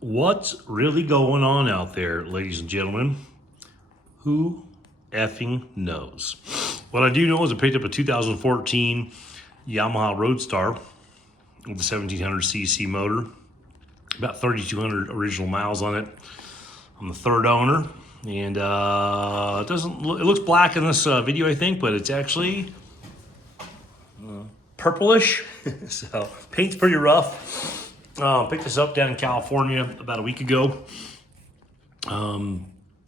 What's really going on out there, ladies and gentlemen? Who effing knows? What I do know is I picked up a 2014 Yamaha Roadstar with a 1700cc motor, about 3,200 original miles on it. I'm the third owner, and it doesn't. It looks black in this video, I think, but it's actually purplish. So paint's pretty rough. Picked this up down in California about a week ago.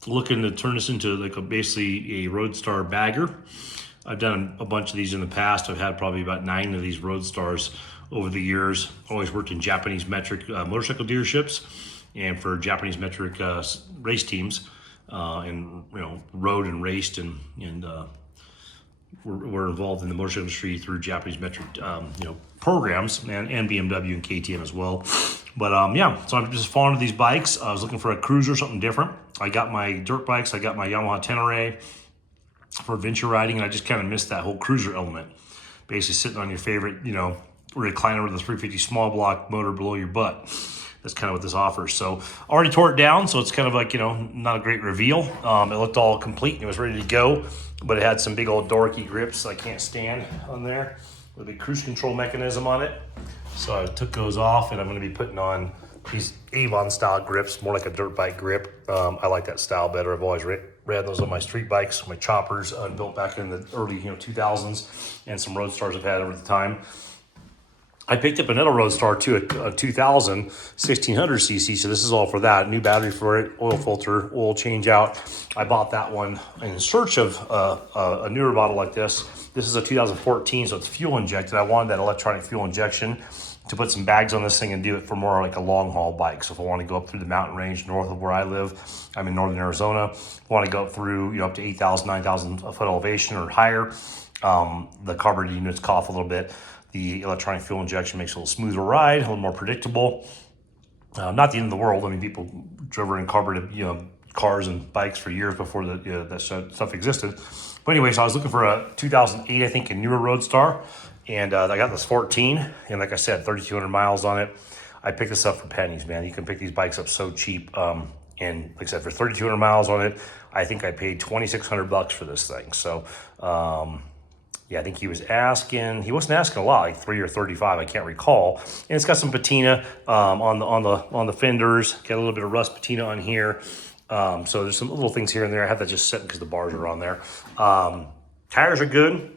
Looking to turn this into like basically a Roadstar bagger. I've done a bunch of these in the past. I've had probably about 9 of these Roadstars over the years. Always worked in Japanese metric motorcycle dealerships and for Japanese metric race teams, and rode and raced and we're involved in the motorcycle industry through Japanese metric programs and BMW and KTM as well. But yeah, so I'm just fond of these bikes. I was looking for a cruiser, something different. I got my dirt bikes. I got my Yamaha Tenere for adventure riding, and I just kind of missed that whole cruiser element. Basically sitting on your favorite, recliner with a 350 small block motor below your butt. That's kind of what this offers. So already tore it down, so it's kind of like, not a great reveal. It looked all complete and it was ready to go, but it had some big old dorky grips I can't stand on there with a big cruise control mechanism on it. So I took those off, and I'm going to be putting on these Avon style grips, more like a dirt bike grip. I like that style better. I've always ran those on my street bikes, my choppers, built back in the early 2000s, and some Roadstars I've had over the time. I picked up another Roadstar too, a 2000 1600cc, so this is all for that. New battery for it, oil filter, oil change out. I bought that one in search of a newer model like this. This is a 2014, so it's fuel injected. I wanted that electronic fuel injection to put some bags on this thing and do it for more like a long haul bike. So if I want to go up through the mountain range north of where I live, I'm in northern Arizona. If I want to go up through up to 8,000, 9,000 foot elevation or higher, the carburetor units cough a little bit. The electronic fuel injection makes it a little smoother ride, a little more predictable. Not the end of the world. I mean, people drove in carbureted, cars and bikes for years before that stuff existed. But anyways, I was looking for a 2008, I think, a newer Roadstar, and I got this 14, and like I said, 3,200 miles on it. I picked this up for pennies, man. You can pick these bikes up so cheap, and like I said, for 3,200 miles on it, I think I paid $2,600 for this thing. So. Yeah, I think he wasn't asking a lot, like 3 or 35, I can't recall. And it's got some patina on the fenders, got a little bit of rust patina on here. So there's some little things here and there. I have that just sitting because the bars are on there. Tires are good.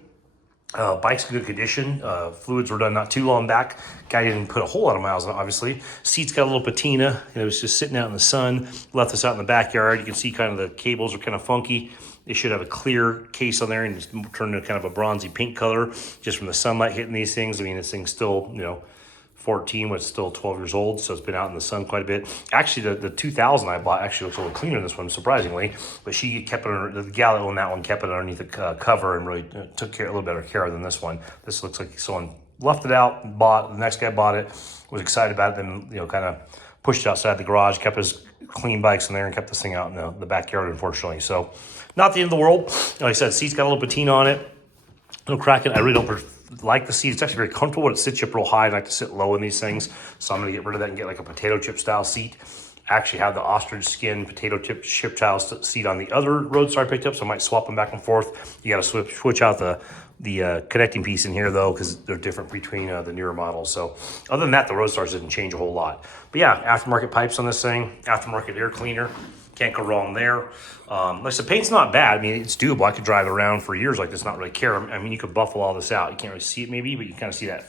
Bike's in good condition. Fluids were done not too long back. Guy didn't put a whole lot of miles on it, obviously. Seat's got a little patina. It was just sitting out in the sun. Left this out in the backyard. You can see kind of the cables are kind of funky. They should have a clear case on there and just turn to kind of a bronzy pink color just from the sunlight hitting these things. I mean, this thing's still, 14, but it's still 12 years old, so it's been out in the sun quite a bit. Actually, the 2000 I bought actually looks a little cleaner than this one, surprisingly. But she kept it under, the gal that owned that one kept it underneath the cover and really took a little better care than this one. This looks like someone left it out, bought, the next guy bought it, was excited about it, then kind of pushed it outside the garage, kept his clean bikes in there, and kept this thing out in the backyard, unfortunately. So, not the end of the world. Like I said, seat's got a little patina on it. No cracking. I really don't like the seat. It's actually very comfortable, but it sits you up real high. I like to sit low in these things. So I'm going to get rid of that and get like a potato chip style seat. I actually have the ostrich skin potato chip style seat on the other Roadstar I picked up, so I might swap them back and forth. You got to switch out the connecting piece in here though, because they're different between the newer models. So other than that, the Roadstars didn't change a whole lot. But yeah, aftermarket pipes on this thing, aftermarket air cleaner. Can't go wrong there. Like I said, paint's not bad. I mean, it's doable. I could drive it around for years like this, not really care. I mean, you could buffle all this out. You can't really see it maybe, but you kind of see that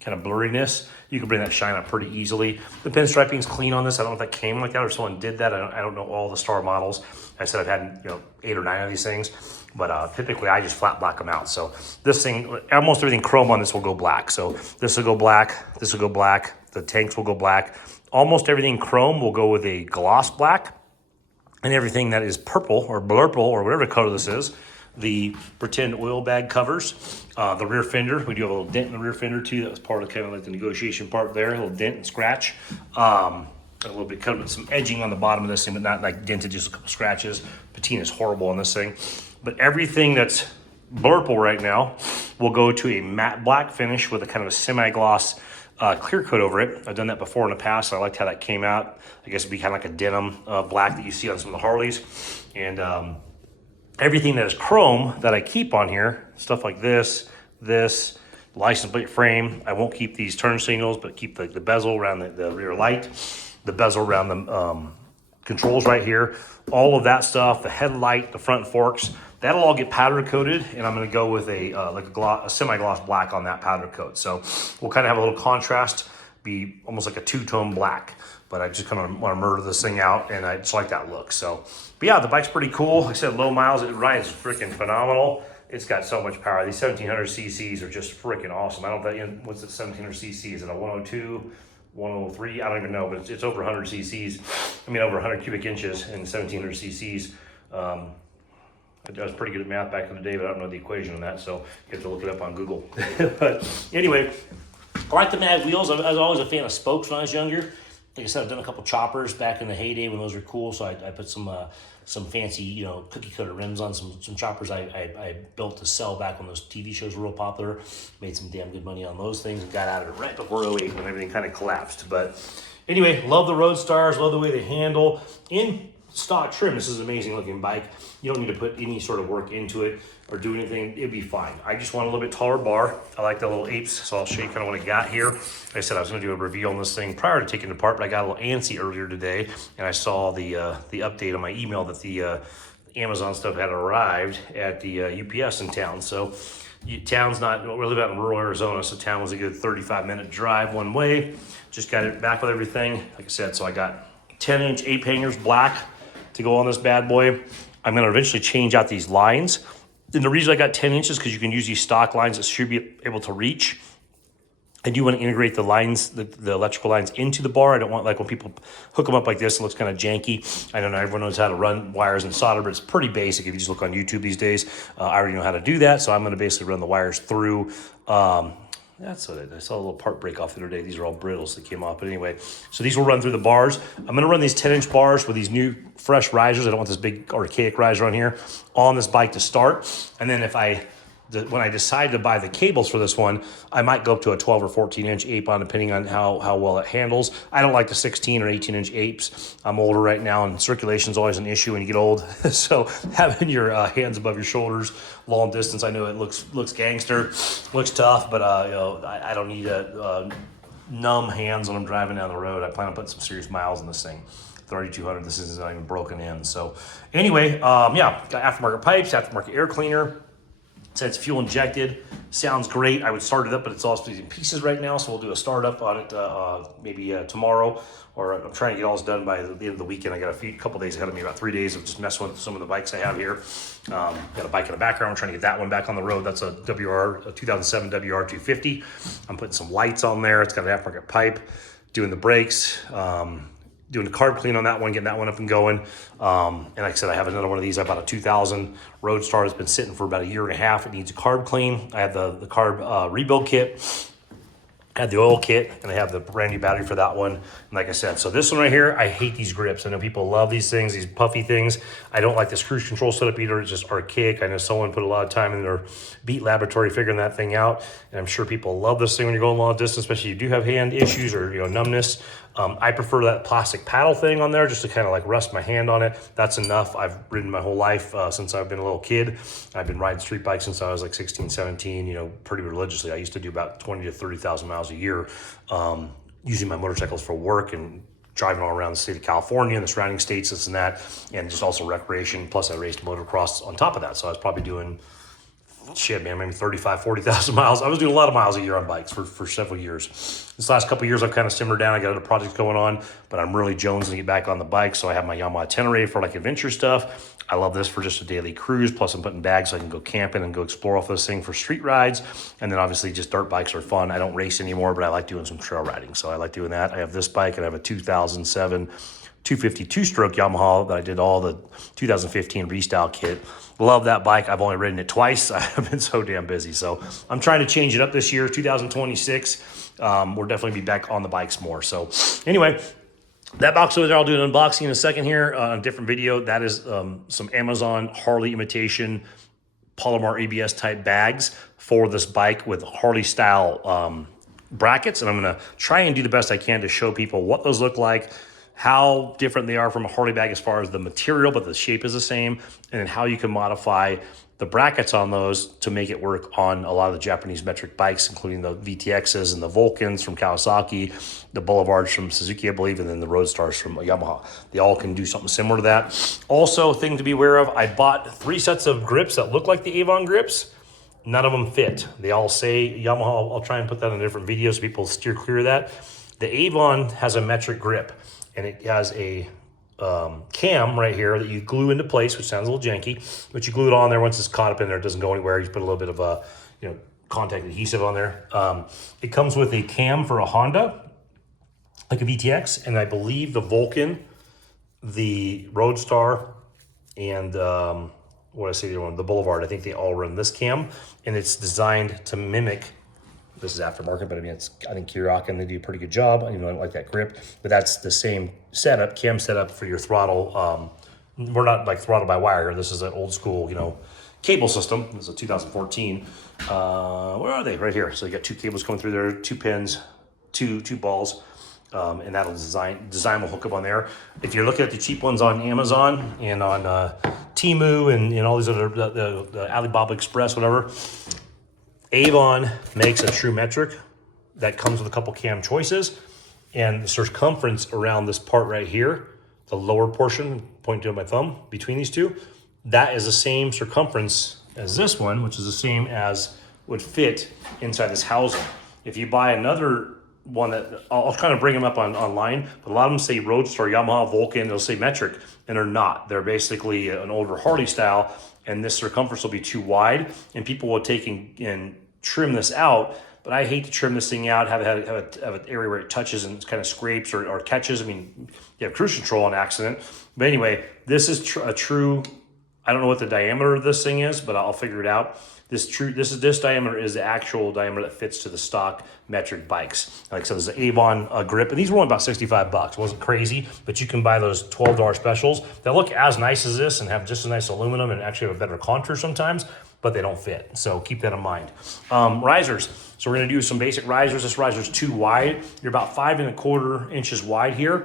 kind of blurriness. You can bring that shine up pretty easily. The pinstriping's clean on this. I don't know if that came like that or someone did that. I don't know all the Star models. I said I've had 8 or 9 of these things, but typically I just flat black them out. So this thing, almost everything chrome on this will go black. So this will go black. This will go black. The tanks will go black. Almost everything chrome will go with a gloss black. And everything that is purple or blurple or whatever color this is, the pretend oil bag covers, the rear fender. We do have a little dent in the rear fender too. That was part of kind of like the negotiation part there, a little dent and scratch. A little bit cut with some edging on the bottom of this thing, but not like dented, just a couple scratches. Patina is horrible on this thing. But everything that's blurple right now will go to a matte black finish with a kind of a semi-gloss clear coat over it. I've done that before in the past, so I liked how that came out. I guess it'd be kind of like a denim black that you see on some of the Harleys. And everything that is chrome that I keep on here, stuff like this, license plate frame. I won't keep these turn signals, but keep the bezel around the rear light, the bezel around the controls right here, all of that stuff, the headlight, the front forks, that'll all get powder coated, and I'm gonna go with a semi-gloss black on that powder coat. So we'll kind of have a little contrast, be almost like a two-tone black, but I just kind of want to murder this thing out, and I just like that look. So, but yeah, the bike's pretty cool. Like I said, low miles, it rides freaking phenomenal. It's got so much power. These 1700 cc's are just freaking awesome. I don't know, what's it, 1700 cc? Is it a 102? 103, I don't even know, but it's over 100 cc's. I mean, over 100 cubic inches and 1700 cc's. I was pretty good at math back in the day, but I don't know the equation on that, so you have to look it up on Google. But anyway, I like the mag wheels. I was always a fan of spokes when I was younger. Like I said, I've done a couple choppers back in the heyday when those were cool, so I put some fancy, cookie cutter rims on some choppers I built to sell back when those TV shows were real popular. Made some damn good money on those things and got out of it right before 08 when everything kind of collapsed. But anyway, love the Roadstars, love the way they handle. In stock trim, this is an amazing looking bike. You don't need to put any sort of work into it or do anything, it'd be fine. I just want a little bit taller bar. I like the little apes, so I'll show you kind of what I got here. Like I said, I was gonna do a review on this thing prior to taking it apart, but I got a little antsy earlier today, and I saw the update on my email that the Amazon stuff had arrived at the UPS in town. So town's not, we live out in rural Arizona, so town was a good 35-minute drive one way. Just got it back with everything. Like I said, so I got 10-inch Ape Hangers black to go on this bad boy. I'm gonna eventually change out these lines. And the reason I got 10 inches because you can use these stock lines that should be able to reach. I do want to integrate the lines, the electrical lines into the bar. I don't want, like when people hook them up like this, it looks kind of janky. I don't know, everyone knows how to run wires and solder, but it's pretty basic if you just look on YouTube these days. I already know how to do that, so I'm going to basically run the wires through. That's what I saw a little part break off the other day. These are all brittles that came off. But anyway, so these will run through the bars. I'm going to run these 10-inch bars with these new fresh risers. I don't want this big archaic riser on here on this bike to start. And then when I decide to buy the cables for this one, I might go up to a 12 or 14-inch ape on, depending on how well it handles. I don't like the 16 or 18-inch apes. I'm older right now, and circulation is always an issue when you get old. So having your hands above your shoulders, long distance, I know it looks gangster, looks tough, but I don't need numb hands when I'm driving down the road. I plan on putting some serious miles in this thing. 3200, this isn't even broken in. So anyway, yeah, got aftermarket pipes, aftermarket air cleaner. So it's fuel injected, sounds great. I would start it up, but it's all in pieces right now, so we'll do a startup on it maybe tomorrow, or I'm trying to get all this done by the end of the weekend. I got a couple days ahead of me, about 3 days of just messing with some of the bikes I have here. Got a bike in the background. I'm trying to get that one back on the road. That's a 2007 WR250. I'm putting some lights on there. It's got an aftermarket pipe, doing the brakes, doing the carb clean on that one, getting that one up and going. And like I said, I have another one of these. I bought a 2000 Roadstar that's been sitting for about a year and a half. It needs a carb clean. I have the carb rebuild kit, I have the oil kit, and I have the brand new battery for that one. And like I said, so this one right here, I hate these grips. I know people love these things, these puffy things. I don't like this cruise control setup either. It's just archaic. I know someone put a lot of time in their Beat laboratory figuring that thing out. And I'm sure people love this thing when you're going long distance, especially if you do have hand issues or numbness. I prefer that plastic paddle thing on there just to kind of like rest my hand on it. That's enough. I've ridden my whole life since I've been a little kid. I've been riding street bikes since I was like 16, 17, pretty religiously. I used to do about 20 to 30,000 miles a year using my motorcycles for work and driving all around the state of California and the surrounding states, this and that, and just also recreation. Plus I raced motocross on top of that. So I was probably doing maybe 35, 40,000 miles. I was doing a lot of miles a year on bikes for several years. This last couple of years, I've kind of simmered down. I got other projects going on, but I'm really jonesing to get back on the bike. So I have my Yamaha Tenere for like adventure stuff. I love this for just a daily cruise. Plus I'm putting bags so I can go camping and go explore off this thing for street rides. And then obviously just dirt bikes are fun. I don't race anymore, but I like doing some trail riding. So I like doing that. I have this bike and I have a 2007 250 two-stroke Yamaha that I did all the 2015 restyle kit. Love that bike. I've only ridden it twice. I've been so damn busy. So I'm trying to change it up this year, 2026. We'll definitely be back on the bikes more. So anyway, that box over there, I'll do an unboxing in a second here on a different video. That is some Amazon Harley imitation Palomar ABS type bags for this bike with Harley style brackets, and I'm gonna try and do the best I can to show people what those look like, how different they are from a Harley bag as far as the material, but the shape is the same, and then how you can modify the brackets on those to make it work on a lot of the Japanese metric bikes, including the VTXs and the Vulcans from Kawasaki, the Boulevards from Suzuki, I believe, and then the Roadstars from Yamaha. They all can do something similar to that. Also, a thing to be aware of, I bought 3 sets of grips that look like the Avon grips. None of them fit. They all say Yamaha. I'll try and put that in a different video so people steer clear of that. The Avon has a metric grip, and it has a cam right here that you glue into place, which sounds a little janky, but you glue it on there. Once it's caught up in there, it doesn't go anywhere. You put a little bit of a contact adhesive on there. It comes with a cam for a Honda, like a VTX, and I believe the Vulcan, the Roadstar, and what did I say the other one? The Boulevard. I think they all run this cam, and it's designed to mimic. This is aftermarket, but I mean, I think Kirok, and they do a pretty good job. I don't like that grip, but that's the same setup, cam setup for your throttle. We're not like throttle by wire. This is an old school, cable system. This is a 2014. Where are they? Right here. So you got 2 cables coming through there, 2 pins, two balls, and that'll design will hook up on there. If you're looking at the cheap ones on Amazon and on Temu and all these other the Alibaba Express, whatever. Avon makes a true metric that comes with a couple cam choices, and the circumference around this part right here, the lower portion, pointing to my thumb, between these two, that is the same circumference as this one, which is the same as would fit inside this housing. If you buy another one that, I'll kind of bring them up online, but a lot of them say Roadster, Yamaha, Vulcan, they'll say metric, and they're not. They're basically an older Harley style, and this circumference will be too wide, and people will take and trim this out, but I hate to trim this thing out, have an area where it touches and kind of scrapes or catches. I mean, you have cruise control on accident. But anyway, this is a true, I don't know what the diameter of this thing is, but I'll figure it out. This diameter is the actual diameter that fits to the stock metric bikes. Like I said, there's an Avon grip, and these were only about $65. It wasn't crazy, but you can buy those $12 specials that look as nice as this and have just as nice aluminum and actually have a better contour sometimes, but they don't fit. So keep that in mind. Risers. So we're gonna do some basic risers. This riser's too wide. You're about 5 1/4 inches wide here.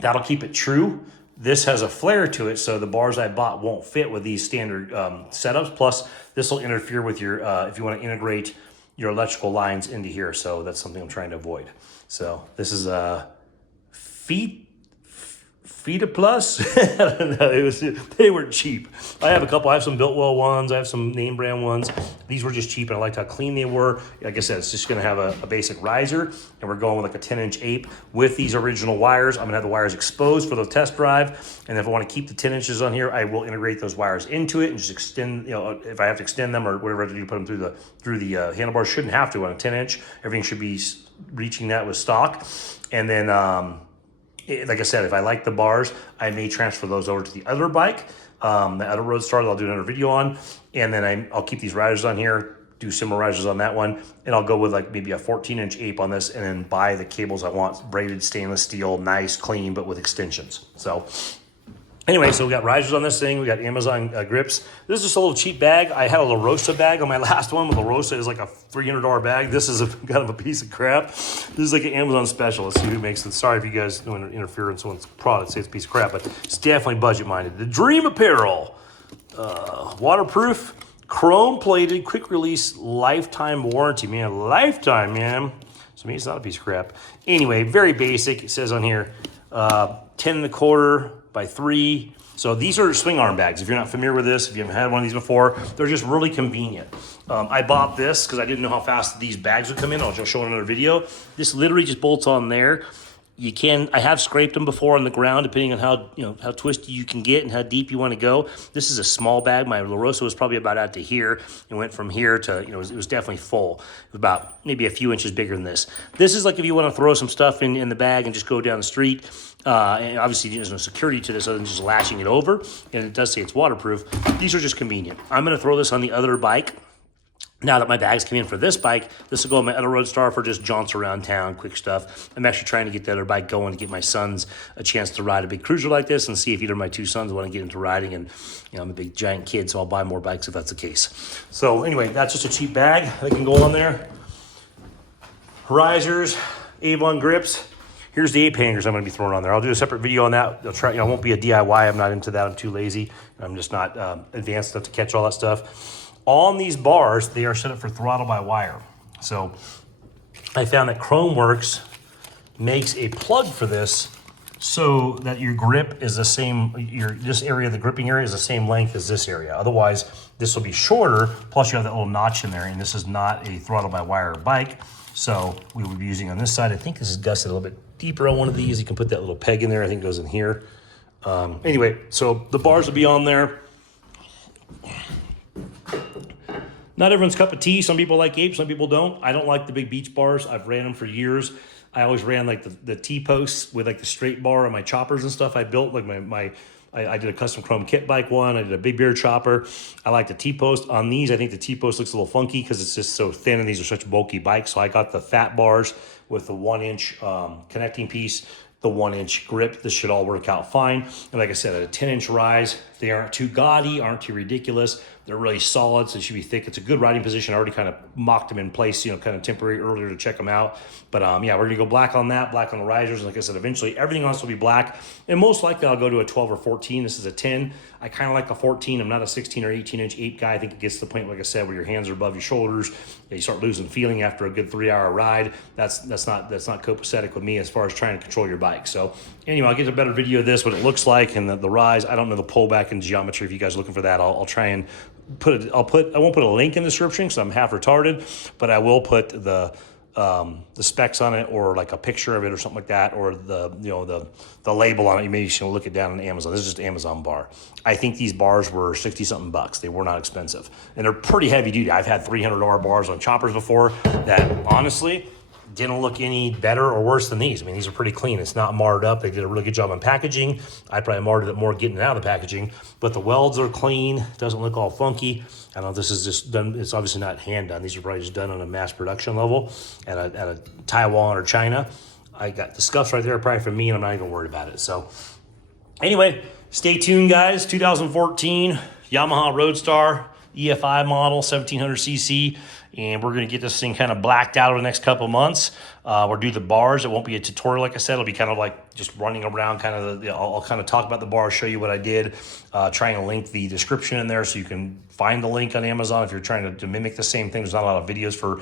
That'll keep it true. This has a flare to it, so the bars I bought won't fit with these standard setups. Plus, this will interfere with your, if you want to integrate your electrical lines into here. So that's something I'm trying to avoid. So this is a Fita Plus. I don't know. They were cheap. I have a couple. I have some Built-Well ones. I have some name brand ones. These were just cheap, and I liked how clean they were. Like I said, it's just going to have a basic riser, and we're going with like a 10-inch Ape with these original wires. I'm going to have the wires exposed for the test drive, and if I want to keep the 10 inches on here, I will integrate those wires into it and just extend. If I have to extend them or whatever I have to do, put them through the handlebars. Shouldn't have to on a 10-inch. Everything should be reaching that with stock, and then. Like I said, if I like the bars, I may transfer those over to the other bike, the other Roadstar that I'll do another video on, and then I'll keep these risers on here, do similar risers on that one, and I'll go with like maybe a 14-inch Ape on this, and then buy the cables I want, braided stainless steel, nice, clean, but with extensions. So anyway, so we got risers on this thing. We got Amazon grips. This is just a little cheap bag. I had a La Rosa bag on my last one. La Rosa is like a $300 bag. This is kind of a piece of crap. This is like an Amazon special. Let's see who makes it. Sorry if you guys don't interfere in someone's product, say it's a piece of crap, but it's definitely budget-minded. The Dream Apparel. Waterproof, chrome-plated, quick-release, lifetime warranty. Man, lifetime, man. So maybe it's not a piece of crap. Anyway, very basic. It says on here, 10 1/4 by 3. So these are swing arm bags. If you're not familiar with this, if you haven't had one of these before, they're just really convenient. I bought this because I didn't know how fast these bags would come in. I'll just show in another video. This literally just bolts on there. I have scraped them before on the ground, depending on how twisty you can get and how deep you want to go. This is a small bag. My La Rosa was probably about out to here and went from here to, it was definitely full. It was about maybe a few inches bigger than this. This is like if you want to throw some stuff in the bag and just go down the street. And obviously there's no security to this other than just latching it over. And it does say it's waterproof. These are just convenient. I'm going to throw this on the other bike. Now that my bags came in for this bike, this will go on my other Roadstar for just jaunts around town, quick stuff. I'm actually trying to get the other bike going to get my sons a chance to ride a big cruiser like this and see if either of my 2 sons want to get into riding. And I'm a big giant kid, so I'll buy more bikes if that's the case. So anyway, that's just a cheap bag that can go on there. risers, Avon grips. Here's the Ape Hangers I'm going to be throwing on there. I'll do a separate video on that. I'll try, it won't be a DIY. I'm not into that. I'm too lazy. I'm just not advanced enough to catch all that stuff. On these bars, they are set up for throttle by wire. So I found that Chromeworks makes a plug for this so that your grip is the same, this area, the gripping area is the same length as this area. Otherwise, this will be shorter, plus you have that little notch in there, and this is not a throttle by wire bike. So we will be using on this side. I think this is gusseted a little bit deeper on one of these. You can put that little peg in there. I think it goes in here. Anyway, so the bars will be on there. Not everyone's cup of tea. Some people like Ape, some people don't. I don't like the big beach bars. I've ran them for years. I always ran like the T-posts with like the straight bar on my choppers and stuff I built. Like I did a custom chrome kit bike one. I did a big beard chopper. I like the T-post. On these, I think the T-post looks a little funky because it's just so thin and these are such bulky bikes. So I got the fat bars with the 1-inch connecting piece, the 1-inch grip. This should all work out fine. And like I said, at a 10-inch rise, they aren't too gaudy, aren't too ridiculous. They're really solid, so they should be thick. It's a good riding position. I already kind of mocked them in place, kind of temporary earlier to check them out. But yeah, we're gonna go black on that, black on the risers. And like I said, eventually everything else will be black. And most likely I'll go to a 12 or 14. This is a 10. I kind of like the 14. I'm not a 16 or 18-inch Ape guy. I think it gets to the point, like I said, where your hands are above your shoulders. You start losing feeling after a good 3-hour ride. That's not copacetic with me as far as trying to control your bike. So anyway, I'll get a better video of this, what it looks like, and the rise. I don't know the pullback and geometry. If you guys are looking for that, I'll try and put it. I won't put a link in the description because I'm half retarded, but I will put the specs on it, or like a picture of it or something like that, or the label on it. You maybe should look it down on Amazon. This is just an Amazon bar. I think these bars were 60-something bucks. They were not expensive, and they're pretty heavy duty. I've had $300 bars on choppers before that honestly didn't look any better or worse than these. I mean, these are pretty clean. It's not marred up. They did a really good job on packaging. I probably marred it more getting it out of the packaging, but the welds are clean. It doesn't look all funky. I know this is just done. It's obviously not hand done. These are probably just done on a mass production level at a Taiwan or China. I got the scuffs right there probably from me, and I'm not even worried about it. So anyway, stay tuned, guys. 2014 Yamaha Roadstar EFI model, 1700cc. And we're going to get this thing kind of blacked out over the next couple months. We'll do the bars. It won't be a tutorial, like I said. It'll be kind of like just running around, kind of. I'll kind of talk about the bars, show you what I did, trying to link the description in there so you can find the link on Amazon if you're trying to mimic the same thing. There's not a lot of videos for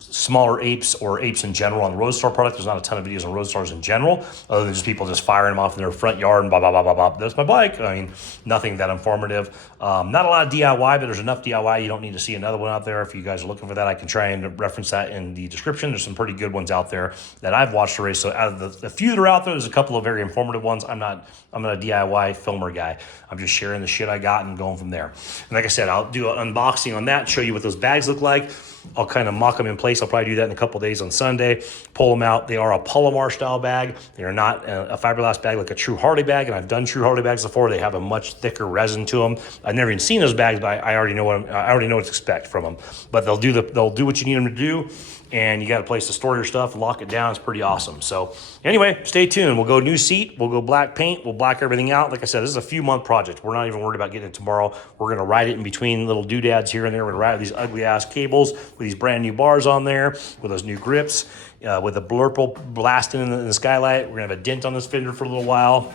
smaller apes or apes in general on the Roadstar product. There's not a ton of videos on Roadstars in general, other than just people just firing them off in their front yard and blah, blah, blah, blah, blah. That's my bike. I mean, nothing that informative. Not a lot of DIY, but there's enough DIY. You don't need to see another one out there. If you guys are looking for that, I can try and reference that in the description. There's some pretty good ones out there that I've watched already. So out of the few that are out there, there's a couple of very informative ones. I'm not a DIY filmer guy. I'm just sharing the shit I got and going from there. And like I said, I'll do an unboxing on that, show you what those bags look like. I'll kind of mock them in place. I'll probably do that in a couple days on Sunday. Pull them out. They are a Palomar style bag. They are not a fiberglass bag like a true Harley bag. And I've done true Harley bags before. They have a much thicker resin to them. I've never even seen those bags, but I already know what to expect from them. But they'll do what you need them to do. And you got a place to store your stuff, lock it down. It's pretty awesome. So anyway, stay tuned. We'll go new seat. We'll go black paint. We'll black everything out. Like I said, this is a few-month project. We're not even worried about getting it tomorrow. We're going to ride it in between little doodads here and there. We're going to ride these ugly-ass cables with these brand new bars on there, with those new grips, with the blurple blasting in the skylight. We're going to have a dent on this fender for a little while.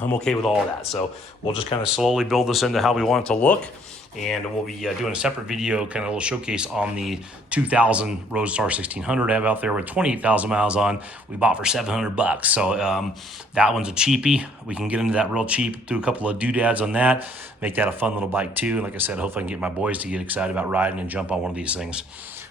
I'm okay with all of that. So we'll just kind of slowly build this into how we want it to look. And we'll be doing a separate video, kind of a little showcase on the 2000 Roadstar 1600 I have out there with 28,000 miles on. We bought for $700. So that one's a cheapie. We can get into that real cheap, do a couple of doodads on that, make that a fun little bike too. And like I said, hopefully I can get my boys to get excited about riding and jump on one of these things.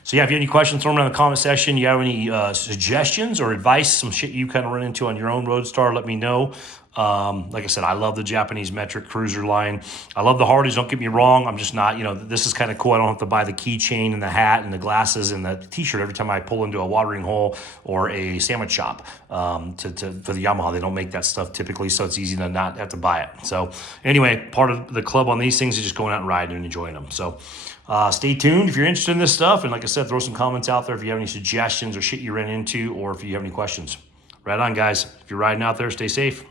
So yeah, if you have any questions, throw them down in the comment section. You have any suggestions or advice, some shit you kind of run into on your own Roadstar, let me know. Like I said, I love the Japanese metric cruiser line. I love the Harleys, don't get me wrong. I'm just not, this is kind of cool. I don't have to buy the keychain and the hat and the glasses and the t-shirt every time I pull into a watering hole or a sandwich shop for the Yamaha. They don't make that stuff typically, so it's easy to not have to buy it. So anyway, part of the club on these things is just going out and riding and enjoying them. So stay tuned if you're interested in this stuff. And like I said, throw some comments out there if you have any suggestions or shit you ran into, or if you have any questions. Right on, guys. If you're riding out there, stay safe.